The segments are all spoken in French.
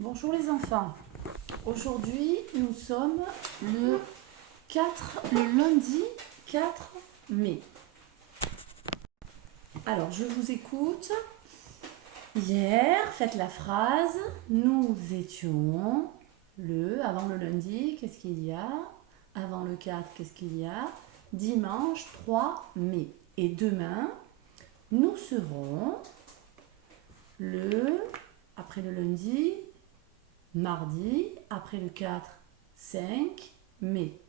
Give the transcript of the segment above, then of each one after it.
Bonjour les enfants. Aujourd'hui, nous sommes le lundi 4 mai. Alors, je vous écoute. Hier, faites la phrase. Nous étions avant le lundi, qu'est-ce qu'il y a? Avant le 4, qu'est-ce qu'il y a? Dimanche 3 mai. Et demain, nous serons après le lundi, mardi, après le 4, 5 mai.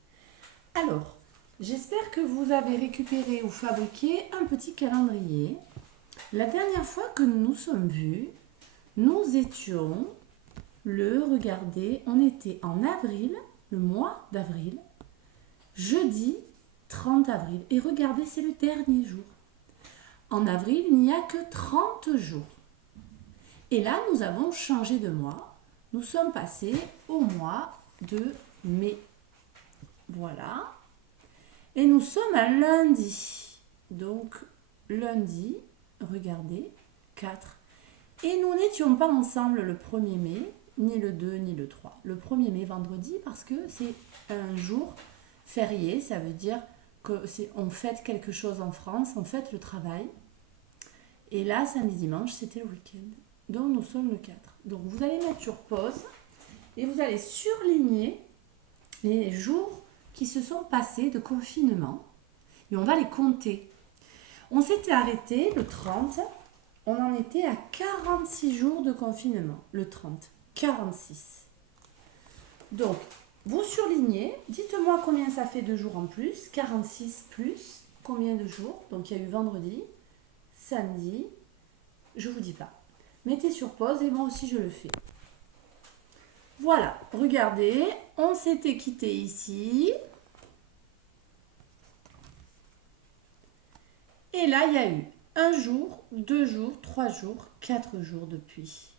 Alors, j'espère que vous avez récupéré ou fabriqué un petit calendrier. La dernière fois que nous nous sommes vus, nous étions regardez, on était en avril, le mois d'avril, jeudi 30 avril. Et regardez, c'est le dernier jour. En avril, il n'y a que 30 jours. Et là, nous avons changé de mois. Nous sommes passés au mois de mai. Voilà. Et nous sommes un lundi. Donc, lundi, regardez, 4. Et nous n'étions pas ensemble le 1er mai, ni le 2, ni le 3. Le 1er mai, vendredi, parce que c'est un jour férié. Ça veut dire qu'on fête quelque chose en France, on fête le travail. Et là, samedi, dimanche, c'était le week-end. Donc, nous sommes le 4. Donc, vous allez mettre sur pause et vous allez surligner les jours qui se sont passés de confinement. Et on va les compter. On s'était arrêté le 30. On en était à 46 jours de confinement. Le 30. 46. Donc, vous surlignez. Dites-moi combien ça fait de jours en plus. 46 plus combien de jours? Donc, il y a eu vendredi, samedi. Je ne vous dis pas. Mettez sur pause et moi aussi je le fais. Voilà, regardez, on s'était quitté ici. Et là, il y a eu 1 jour, 2 jours, 3 jours, 4 jours depuis.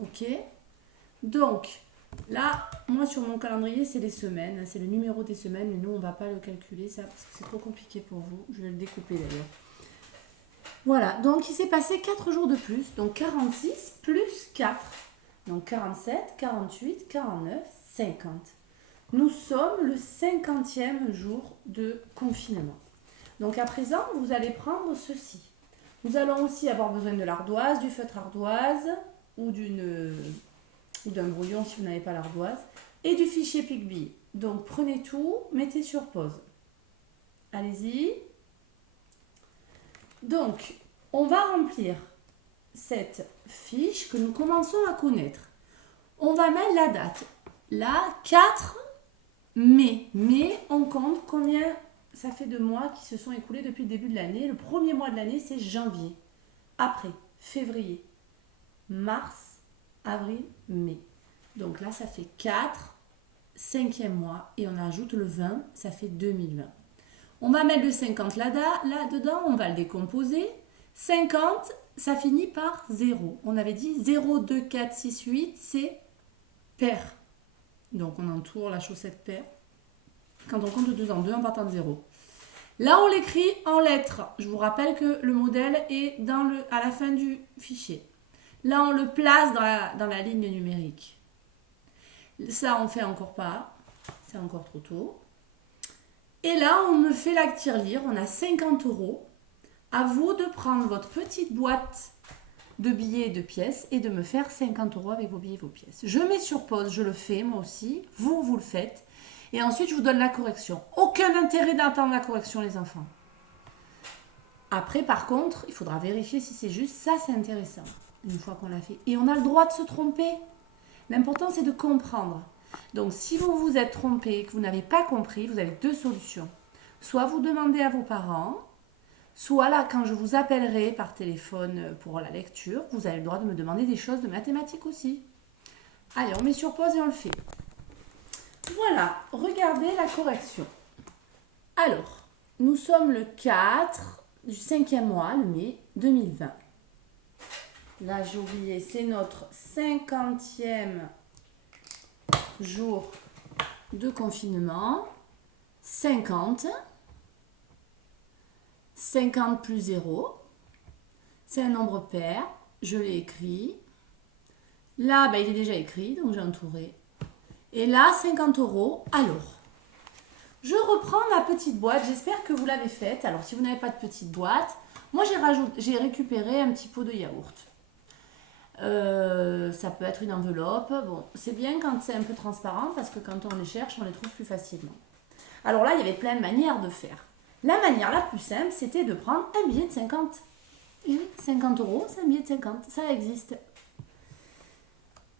Ok? Donc, là, moi sur mon calendrier, c'est les semaines. C'est le numéro des semaines, mais nous, on ne va pas le calculer, ça, parce que c'est trop compliqué pour vous. Je vais le découper d'ailleurs. Voilà, donc il s'est passé 4 jours de plus, donc 46 plus 4. Donc 47, 48, 49, 50. Nous sommes le 50e jour de confinement. Donc à présent, vous allez prendre ceci. Nous allons aussi avoir besoin de l'ardoise, du feutre ardoise ou d'un brouillon si vous n'avez pas l'ardoise et du fichier Picbee. Donc prenez tout, mettez sur pause. Allez-y. Donc, on va remplir cette fiche que nous commençons à connaître. On va mettre la date. Là, 4 mai. Mais on compte combien ça fait de mois qui se sont écoulés depuis le début de l'année. Le premier mois de l'année, c'est janvier. Après, février, mars, avril, mai. Donc là, ça fait 4, 5e mois. Et on ajoute le 20, ça fait 2020. On va mettre le 50 là-dedans, on va le décomposer. 50, ça finit par 0. On avait dit 0, 2, 4, 6, 8, c'est pair. Donc on entoure la chaussette paire. Quand on compte de 2 en 2 en partant de 0. Là, on l'écrit en lettres. Je vous rappelle que le modèle est à la fin du fichier. Là, on le place dans la ligne numérique. Ça, on ne fait encore pas. C'est encore trop tôt. Et là, on me fait la tirelire. On a 50 €. À vous de prendre votre petite boîte de billets et de pièces et de me faire 50 € avec vos billets et vos pièces. Je mets sur pause, je le fais moi aussi. Vous le faites. Et ensuite, je vous donne la correction. Aucun intérêt d'attendre la correction, les enfants. Après, par contre, il faudra vérifier si c'est juste. Ça, c'est intéressant, une fois qu'on l'a fait. Et on a le droit de se tromper. L'important, c'est de comprendre. Donc, si vous vous êtes trompé, que vous n'avez pas compris, vous avez 2 solutions. Soit vous demandez à vos parents, soit là, quand je vous appellerai par téléphone pour la lecture, vous avez le droit de me demander des choses de mathématiques aussi. Allez, on met sur pause et on le fait. Voilà, regardez la correction. Alors, nous sommes le 4 du 5e mois, le mai 2020. Là, j'ai oublié, c'est notre 50e jour de confinement. 50. 50 plus 0. C'est un nombre pair. Je l'ai écrit. Là, ben, il est déjà écrit, donc j'ai entouré. Et là, 50 €. Alors, je reprends ma petite boîte. J'espère que vous l'avez faite. Alors, si vous n'avez pas de petite boîte, moi, j'ai récupéré un petit pot de yaourt. Ça peut être une enveloppe. Bon, c'est bien quand c'est un peu transparent parce que quand on les cherche, on les trouve plus facilement. Alors là, il y avait plein de manières de faire. La manière la plus simple, c'était de prendre un billet de 50. Et oui, 50 €, c'est un billet de 50. Ça existe.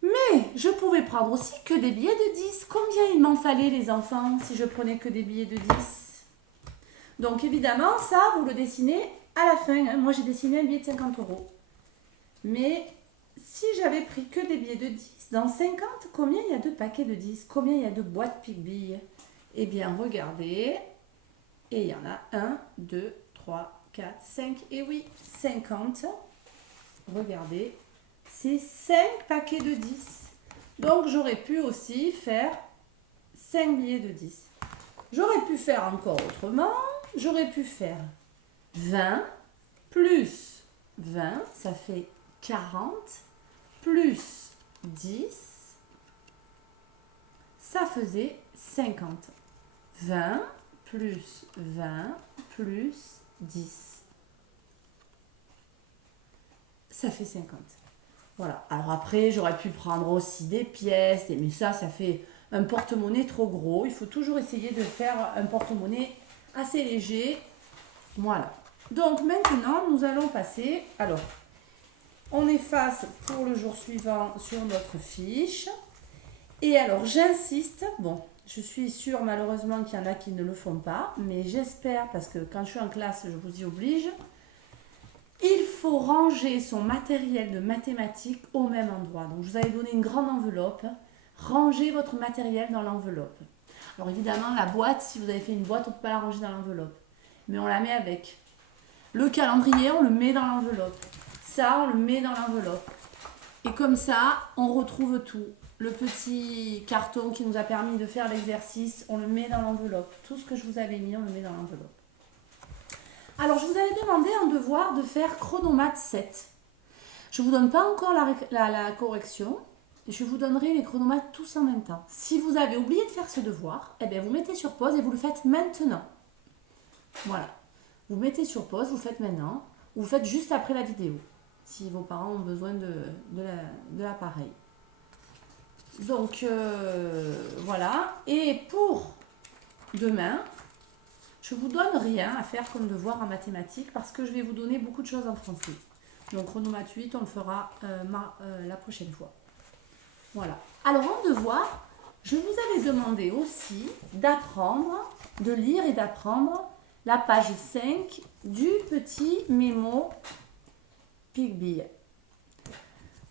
Mais je pouvais prendre aussi que des billets de 10. Combien il m'en fallait, les enfants, si je prenais que des billets de 10? Donc évidemment, ça, vous le dessinez à la fin. Hein. Moi, j'ai dessiné un billet de 50 €. Mais si j'avais pris que des billets de 10, dans 50, combien il y a de paquets de 10? Combien il y a de boîtes pique-billes? Eh bien, regardez. Et il y en a 1, 2, 3, 4, 5. Et oui, 50. Regardez. C'est 5 paquets de 10. Donc, j'aurais pu aussi faire 5 billets de 10. J'aurais pu faire encore autrement. J'aurais pu faire 20 plus 20, ça fait 40, plus 10, ça faisait 50. 20 plus 20 plus 10, ça fait 50. Voilà. Alors après, j'aurais pu prendre aussi des pièces, mais ça fait un porte-monnaie trop gros. Il faut toujours essayer de faire un porte-monnaie assez léger. Voilà. Donc maintenant, nous allons passer. Alors, on efface pour le jour suivant sur notre fiche. Et alors, j'insiste. Bon, je suis sûre malheureusement qu'il y en a qui ne le font pas, mais j'espère, parce que quand je suis en classe, je vous y oblige. Il faut ranger son matériel de mathématiques au même endroit. Donc, je vous avais donné une grande enveloppe. Rangez votre matériel dans l'enveloppe. Alors, évidemment, la boîte, si vous avez fait une boîte, on ne peut pas la ranger dans l'enveloppe. Mais on la met avec. Le calendrier, on le met dans l'enveloppe. Ça, on le met dans l'enveloppe. Et comme ça, on retrouve tout. Le petit carton qui nous a permis de faire l'exercice, on le met dans l'enveloppe. Tout ce que je vous avais mis, on le met dans l'enveloppe. Alors, je vous avais demandé un devoir de faire chronomate 7. Je ne vous donne pas encore la correction. Je vous donnerai les chronomates tous en même temps. Si vous avez oublié de faire ce devoir, eh bien, vous mettez sur pause et vous le faites maintenant. Voilà. Vous mettez sur pause, vous le faites maintenant. Ou vous le faites juste après la vidéo. Si vos parents ont besoin de l'appareil. Donc, voilà. Et pour demain, je ne vous donne rien à faire comme devoir en mathématiques parce que je vais vous donner beaucoup de choses en français. Donc, chronomate 8, on le fera la prochaine fois. Voilà. Alors, en devoir, je vous avais demandé aussi d'apprendre, de lire et d'apprendre la page 5 du petit mémo pique-bille.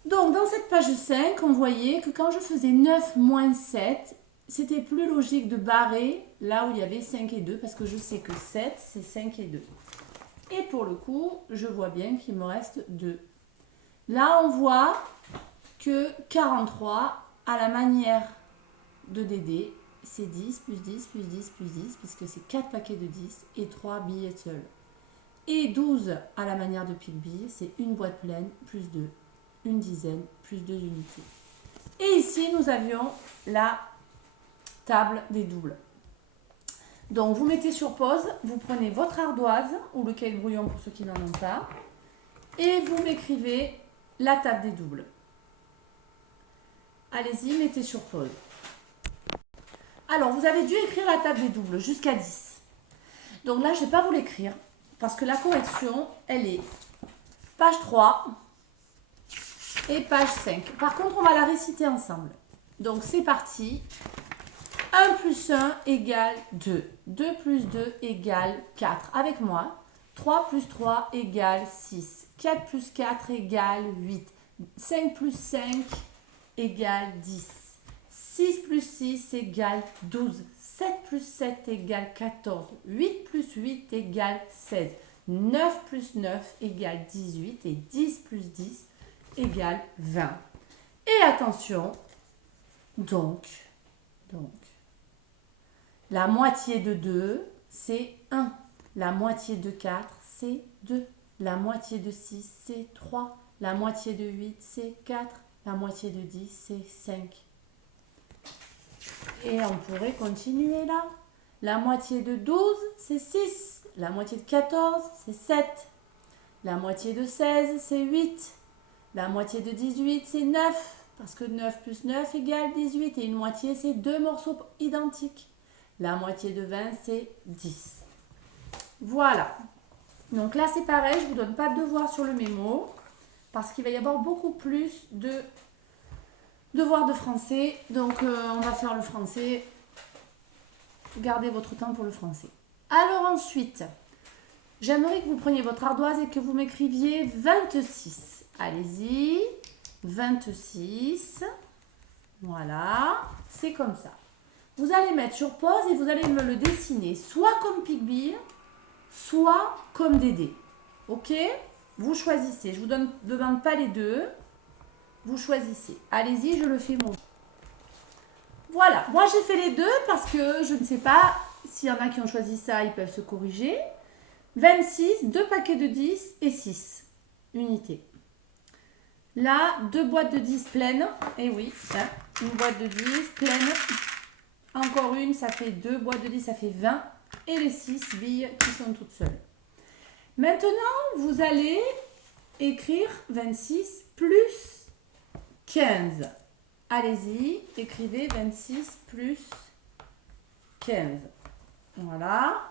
Donc, dans cette page 5, on voyait que quand je faisais 9 moins 7, c'était plus logique de barrer là où il y avait 5 et 2, parce que je sais que 7, c'est 5 et 2. Et pour le coup, je vois bien qu'il me reste 2. Là, on voit que 43, à la manière de Dédé, c'est 10 plus 10 plus 10 plus 10, puisque c'est 4 paquets de 10 et 3 billets seuls. Et 12, à la manière de pique-bille, c'est une boîte pleine plus 2, une dizaine plus 2 unités. Et ici, nous avions la table des doubles. Donc, vous mettez sur pause, vous prenez votre ardoise ou le cahier brouillon pour ceux qui n'en ont pas, et vous m'écrivez la table des doubles. Allez-y, mettez sur pause. Alors, vous avez dû écrire la table des doubles jusqu'à 10. Donc là, je ne vais pas vous l'écrire parce que la correction, elle est page 3 et page 5. Par contre, on va la réciter ensemble. Donc, c'est parti. 1 plus 1 égale 2. 2 plus 2 égale 4. Avec moi. 3 plus 3 égale 6. 4 plus 4 égale 8. 5 plus 5 égale 10. 6 plus 6 égale 12. 7 plus 7 égale 14. 8 plus 8 égale 16. 9 plus 9 égale 18. Et 10 plus 10 égale 20. Et attention, donc, la moitié de 2, c'est 1. La moitié de 4, c'est 2. La moitié de 6, c'est 3. La moitié de 8, c'est 4. La moitié de 10, c'est 5. Et on pourrait continuer là. La moitié de 12, c'est 6. La moitié de 14, c'est 7. La moitié de 16, c'est 8. La moitié de 18, c'est 9. Parce que 9 plus 9 égale 18. Et une moitié, c'est 2 morceaux identiques. La moitié de 20, c'est 10. Voilà. Donc là, c'est pareil. Je ne vous donne pas de devoir sur le mémo. Parce qu'il va y avoir beaucoup plus de devoirs de français. Donc, on va faire le français. Gardez votre temps pour le français. Alors ensuite, j'aimerais que vous preniez votre ardoise et que vous m'écriviez 26. Allez-y. 26. Voilà. C'est comme ça. Vous allez mettre sur pause et vous allez me le dessiner soit comme Pigby, soit comme Dédé. Ok? Vous choisissez. Je ne vous demande pas les deux. Vous choisissez. Allez-y, je le fais moi. Voilà. Moi, j'ai fait les deux parce que je ne sais pas s'il y en a qui ont choisi ça, ils peuvent se corriger. 26, 2 paquets de 10 et 6 unités. Là, 2 boîtes de 10 pleines. Et oui, hein, une boîte de 10 pleine. Encore une, ça fait 2 boîtes de 10, ça fait 20. Et les 6 billes qui sont toutes seules. Maintenant, vous allez écrire 26 plus 15. Allez-y, écrivez 26 plus 15. Voilà.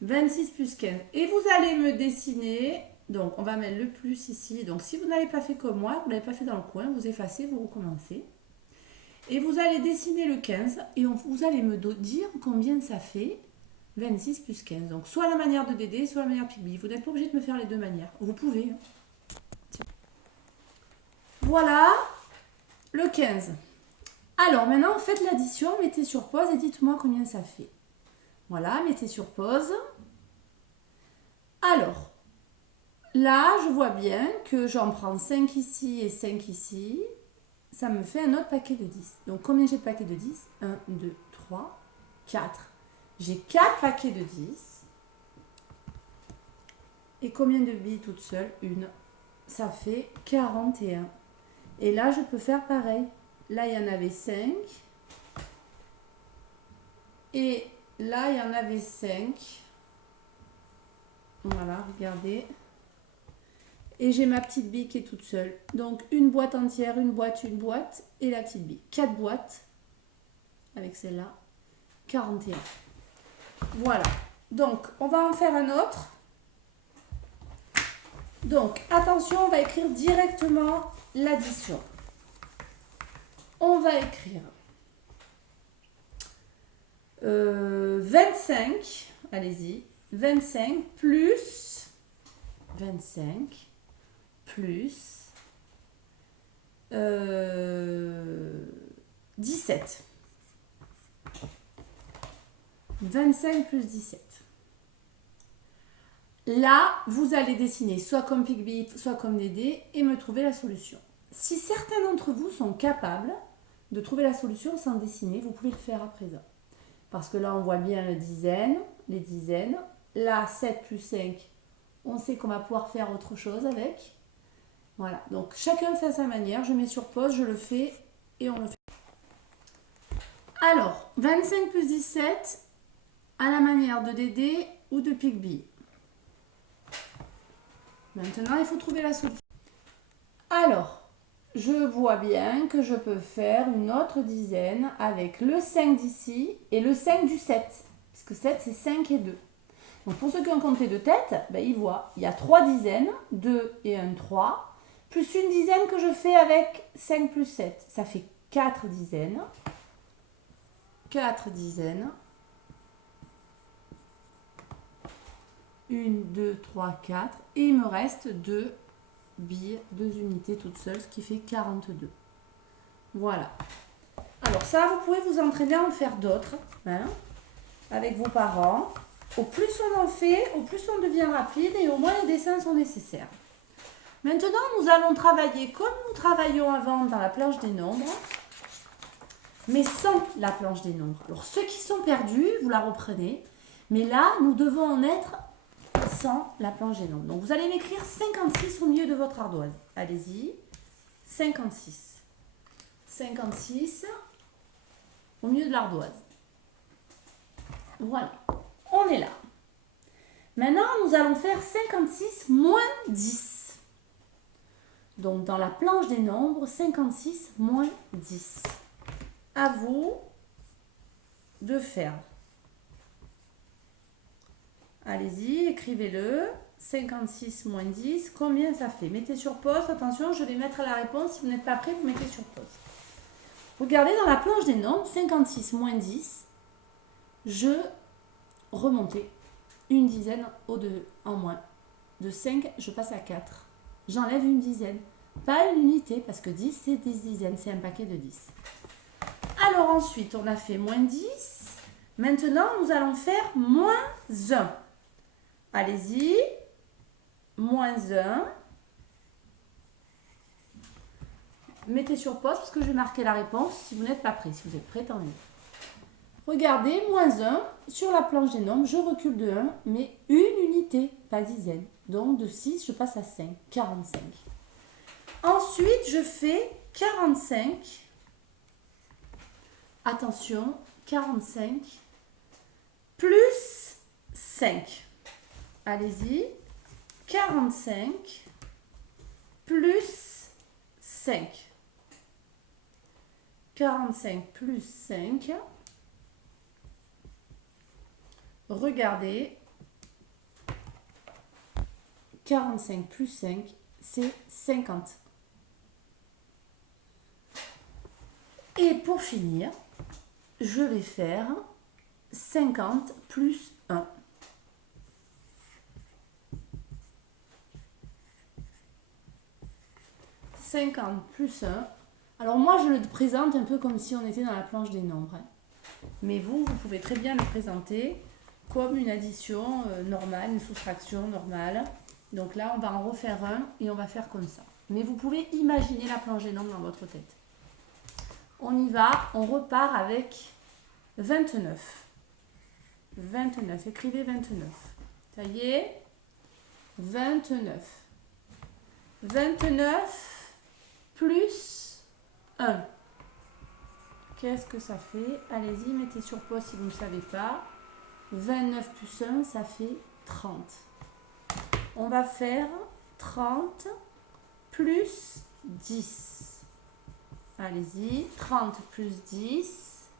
26 plus 15. Et vous allez me dessiner. Donc, on va mettre le plus ici. Donc, si vous n'avez pas fait comme moi, vous ne l'avez pas fait dans le coin, vous effacez, vous recommencez. Et vous allez dessiner le 15. Et vous allez me dire combien ça fait 26 plus 15. Donc, soit la manière de Dédé, soit la manière Pigby. Vous n'êtes pas obligé de me faire les deux manières. Vous pouvez. Voilà le 15. Alors, maintenant, faites l'addition. Mettez sur pause et dites-moi combien ça fait. Voilà, mettez sur pause. Alors, là, je vois bien que j'en prends 5 ici et 5 ici. Ça me fait un autre paquet de 10. Donc, combien j'ai de paquets de 10 1, 2, 3, 4. J'ai 4 paquets de 10. Et combien de billes toutes seules? Une. Ça fait 41. Et là, je peux faire pareil. Là, il y en avait 5. Et là, il y en avait 5. Voilà, regardez. Et j'ai ma petite bille qui est toute seule. Donc, une boîte entière, une boîte et la petite bille. 4 boîtes avec celle-là. 41. Voilà. Donc, on va en faire un autre. Donc, attention, on va écrire directement l'addition. On va écrire 25. Allez-y. 25 plus 25 plus 17. 25 plus 17. Là, vous allez dessiner soit comme Pigby, soit comme Dédé et me trouver la solution. Si certains d'entre vous sont capables de trouver la solution sans dessiner, vous pouvez le faire à présent. Parce que là, on voit bien les dizaines. Là, 7 plus 5, on sait qu'on va pouvoir faire autre chose avec. Voilà, donc chacun fait à sa manière. Je mets sur pause, je le fais et on le fait. Alors, 25 plus 17 à la manière de Dédé ou de Pigby. Maintenant, il faut trouver la solution. Alors, je vois bien que je peux faire une autre dizaine avec le 5 d'ici et le 5 du 7. Parce que 7, c'est 5 et 2. Donc, pour ceux qui ont compté de tête, ben, ils voient, il y a 3 dizaines, 2 et 1, 3, plus une dizaine que je fais avec 5 plus 7. Ça fait 4 dizaines. 4 dizaines. 1, 2, 3, 4. Et il me reste 2 billes, 2 unités toutes seules, ce qui fait 42. Voilà. Alors ça, vous pouvez vous entraîner à en faire d'autres, hein, avec vos parents. Au plus on en fait, au plus on devient rapide et au moins les dessins sont nécessaires. Maintenant, nous allons travailler comme nous travaillions avant dans la planche des nombres, mais sans la planche des nombres. Alors ceux qui sont perdus, vous la reprenez, mais là, nous devons en être sans la planche des nombres. Donc vous allez m'écrire 56 au milieu de votre ardoise. Allez-y. 56. 56 au milieu de l'ardoise. Voilà, on est là. Maintenant, nous allons faire 56 moins 10. Donc, dans la planche des nombres, 56 moins 10. À vous de faire. Allez-y, écrivez-le. 56 moins 10, combien ça fait? Mettez sur pause. Attention, je vais mettre la réponse. Si vous n'êtes pas prêt, vous mettez sur pause. Regardez dans la planche des nombres, 56 moins 10, je remontais une dizaine en moins. De 5, je passe à 4. J'enlève une dizaine. Pas une unité, parce que 10, c'est 10 dizaines. C'est un paquet de 10. Alors ensuite, on a fait moins 10. Maintenant, nous allons faire moins 1. Allez-y. Moins 1. Mettez sur pause parce que je vais marquer la réponse si vous n'êtes pas prêt. Si vous êtes prêt, tant mieux. Regardez, moins 1, sur la planche des nombres, je recule de 1, mais une unité, pas dizaine. Donc de 6, je passe à 5, 45. Ensuite, je fais 45. Attention, 45 plus 5. Allez-y. 45 plus 5. 45 plus 5. Regardez. 45 plus 5, c'est 50. Et pour finir, je vais faire 50 plus 1. « 50 plus 1. Alors moi, je le présente un peu comme si on était dans la planche des nombres. Mais vous pouvez très bien le présenter comme une addition normale, une soustraction normale. Donc là, on va en refaire un et on va faire comme ça. Mais vous pouvez imaginer la planche des nombres dans votre tête. On y va, on repart avec 29. 29, écrivez 29. Ça y est, 29. 29 plus 1. Qu'est-ce que ça fait? Allez-y, mettez sur pause si vous ne savez pas. 29 plus 1, ça fait 30. On va faire 30 plus 10. Allez-y, 30 plus 10.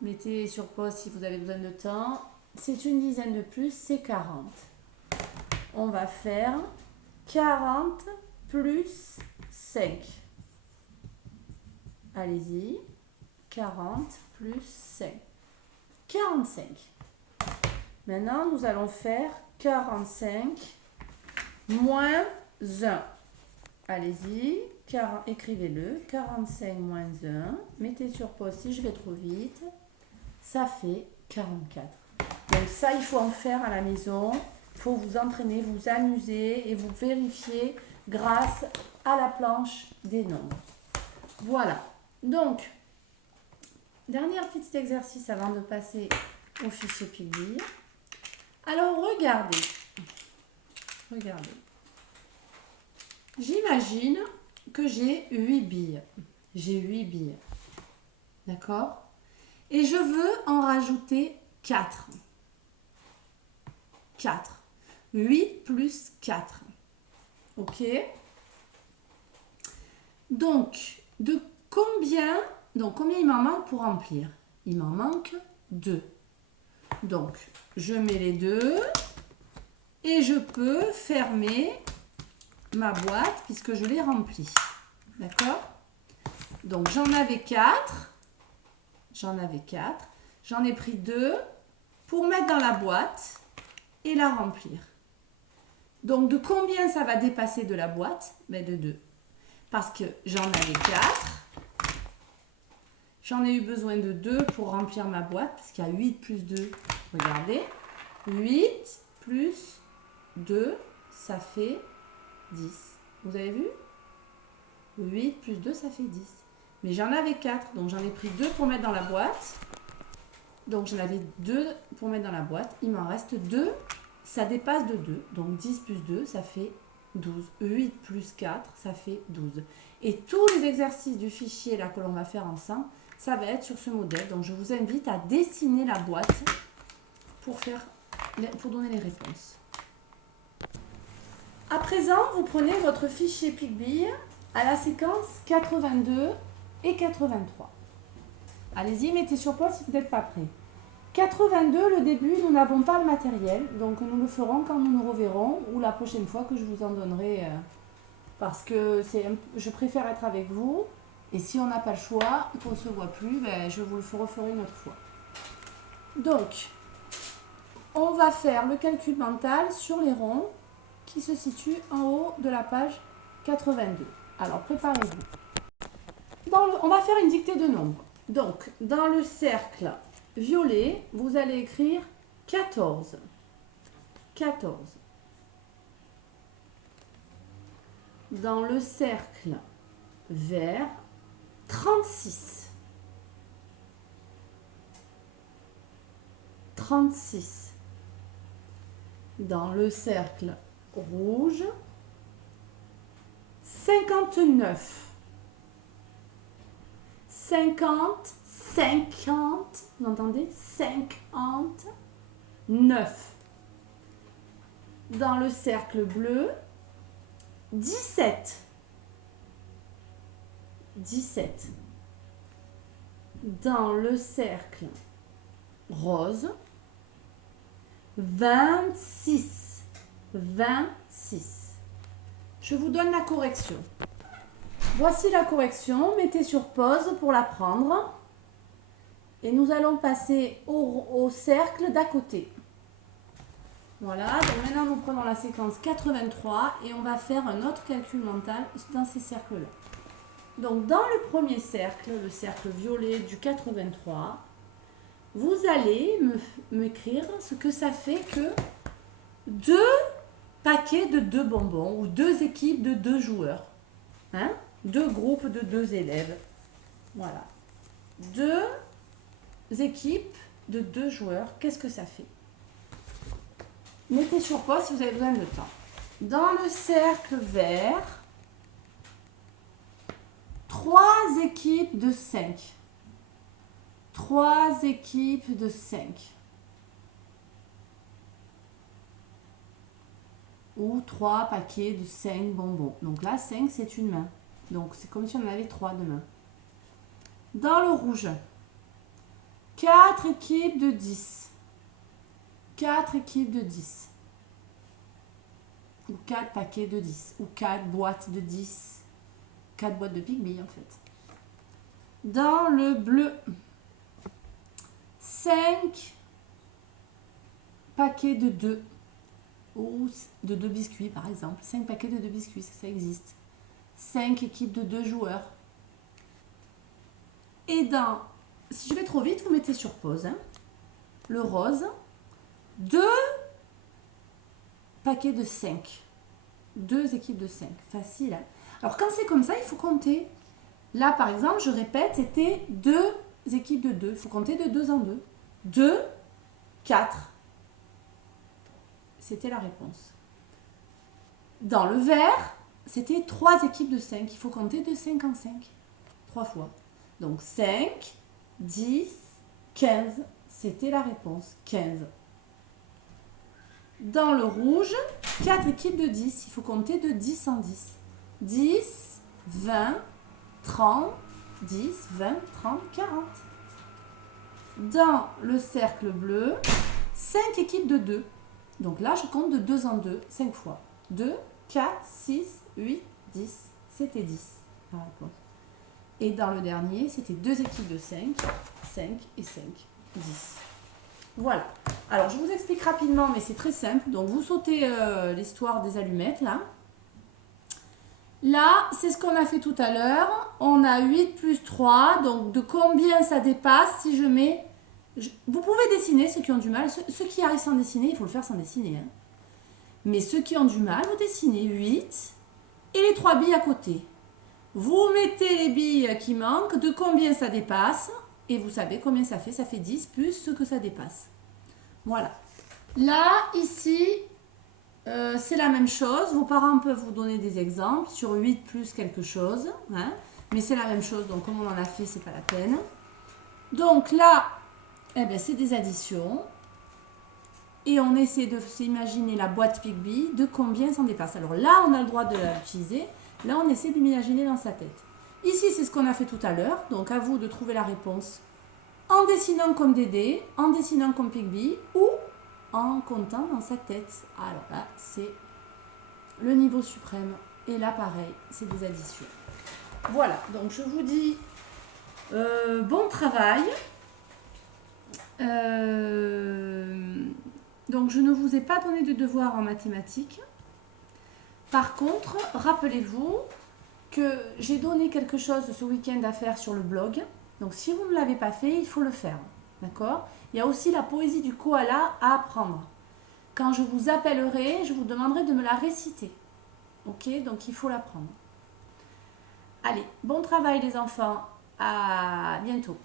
Mettez sur pause si vous avez besoin de temps. C'est une dizaine de plus, c'est 40. On va faire 40 plus 5. Allez-y, 40 plus 5. 45. Maintenant, nous allons faire 45 moins 1. Allez-y, écrivez-le. 45 moins 1. Mettez sur pause si je vais trop vite. Ça fait 44. Donc ça, il faut en faire à la maison. Il faut vous entraîner, vous amuser et vous vérifier grâce à la planche des nombres. Voilà. Donc, dernier petit exercice avant de passer au fichier Piggy. Alors, regardez. Regardez. J'imagine que j'ai 8 billes. J'ai 8 billes. D'accord? Et je veux en rajouter 4. 4. 8 plus 4. Ok? Donc, combien il m'en manque pour remplir? Il m'en manque 2. Donc, je mets les 2 et je peux fermer ma boîte puisque je l'ai remplie. D'accord? Donc, j'en avais 4. J'en ai pris 2 pour mettre dans la boîte et la remplir. Donc, de combien ça va dépasser de la boîte? Ben, de 2. Parce que j'en avais 4. J'en ai eu besoin de 2 pour remplir ma boîte. Parce qu'il y a 8 plus 2. Regardez. 8 plus 2, ça fait 10. Vous avez vu? 8 plus 2, ça fait 10. Mais j'en avais 4. Donc, j'en ai pris 2 pour mettre dans la boîte. Donc, j'en avais 2 pour mettre dans la boîte. Il m'en reste 2. Ça dépasse de 2. Donc, 10 plus 2, ça fait 12. 8 plus 4, ça fait 12. Et tous les exercices du fichier là que l'on va faire ensemble, ça va être sur ce modèle. Donc je vous invite à dessiner la boîte pour donner les réponses. À présent, vous prenez votre fichier Picbee à la séquence 82 et 83. Allez-y, mettez sur pause si vous n'êtes pas prêt. 82, le début, nous n'avons pas le matériel, donc nous le ferons quand nous nous reverrons ou la prochaine fois que je vous en donnerai, parce que je préfère être avec vous, et si on n'a pas le choix, qu'on ne se voit plus, ben, je vous le referai une autre fois. Donc, on va faire le calcul mental sur les ronds qui se situent en haut de la page 82. Alors, préparez-vous. On va faire une dictée de nombres. Donc, dans le cercle violet, vous allez écrire 14. 14. Dans le cercle vert, 36. 36. Dans le cercle rouge, 59. 50, vous entendez? 59. Dans le cercle bleu, 17. 17. Dans le cercle rose, 26. 26. Je vous donne la correction. Voici la correction. Mettez sur pause pour la prendre. Et nous allons passer au cercle d'à côté. Voilà, donc maintenant nous prenons la séquence 83 et on va faire un autre calcul mental dans ces cercles-là. Donc dans le premier cercle, le cercle violet du 83, vous allez m'écrire ce que ça fait que 2 paquets de 2 bonbons ou 2 équipes de 2 joueurs. Hein? 2 groupes de 2 élèves. Voilà. 2 équipes de 2 joueurs. Qu'est-ce que ça fait? Mettez sur pause si vous avez besoin de temps. Dans le cercle vert, 3 équipes de 5. 3 équipes de 5. Ou 3 paquets de 5 bonbons. Donc là, 5, c'est une main. Donc c'est comme si on avait 3 de mains. Dans le rouge, 4 équipes de 10. 4 équipes de 10. Ou 4 paquets de 10. Ou 4 boîtes de 10. 4 boîtes de Picbee en fait. Dans le bleu, 5 paquets de 2. Ou de 2 biscuits par exemple. 5 paquets de 2 biscuits, ça existe. 5 équipes de 2 joueurs. Et si je vais trop vite, vous mettez sur pause. Hein. Le rose, 2 paquets de 5. 2 équipes de 5. Facile. Hein. Alors quand c'est comme ça, il faut compter. Là par exemple, je répète, c'était 2 équipes de 2. Il faut compter de 2 en 2. 2, 4. C'était la réponse. Dans le vert, c'était 3 équipes de 5. Il faut compter de 5 en 5. 3 fois. Donc 5, 10, 15. C'était la réponse. 15. Dans le rouge, 4 équipes de 10. Il faut compter de 10 en 10. 10, 20, 30, 10, 20, 30, 40. Dans le cercle bleu, 5 équipes de 2. Donc là, je compte de 2 en 2, 5 fois. 2, 4, 6, 8, 10. C'était 10. La réponse. Et dans le dernier, c'était 2 équipes de 5. 5 et 5. 10. Voilà. Alors, je vous explique rapidement, mais c'est très simple. Donc, vous sautez l'histoire des allumettes, là. Là, c'est ce qu'on a fait tout à l'heure. On a 8 plus 3. Donc, de combien ça dépasse si je mets... Vous pouvez dessiner, ceux qui ont du mal. Ceux qui arrivent sans dessiner, il faut le faire sans dessiner. Hein. Mais ceux qui ont du mal, vous dessinez 8 et les 3 billes à côté. Vous mettez les billes qui manquent, de combien ça dépasse. Et vous savez combien ça fait 10 plus ce que ça dépasse. Voilà. Là, ici, c'est la même chose. Vos parents peuvent vous donner des exemples sur 8 plus quelque chose. Hein, mais c'est la même chose. Donc, comme on en a fait, c'est pas la peine. Donc là, eh ben, c'est des additions. Et on essaie de s'imaginer la boîte Pigby de combien s'en dépasse. Alors là, on a le droit de l'utiliser. Là, on essaie de l'imaginer dans sa tête. Ici, c'est ce qu'on a fait tout à l'heure. Donc, à vous de trouver la réponse en dessinant comme Dédé, en dessinant comme Pigby ou en comptant dans sa tête. Alors là, c'est le niveau suprême. Et là, pareil, c'est des additions. Voilà, donc je vous dis bon travail. Donc, je ne vous ai pas donné de devoir en mathématiques. Par contre, rappelez-vous que j'ai donné quelque chose ce week-end à faire sur le blog. Donc, si vous ne l'avez pas fait, il faut le faire. D'accord ? Il y a aussi la poésie du koala à apprendre. Quand je vous appellerai, je vous demanderai de me la réciter. Ok ? Donc, il faut l'apprendre. Allez, bon travail les enfants. À bientôt.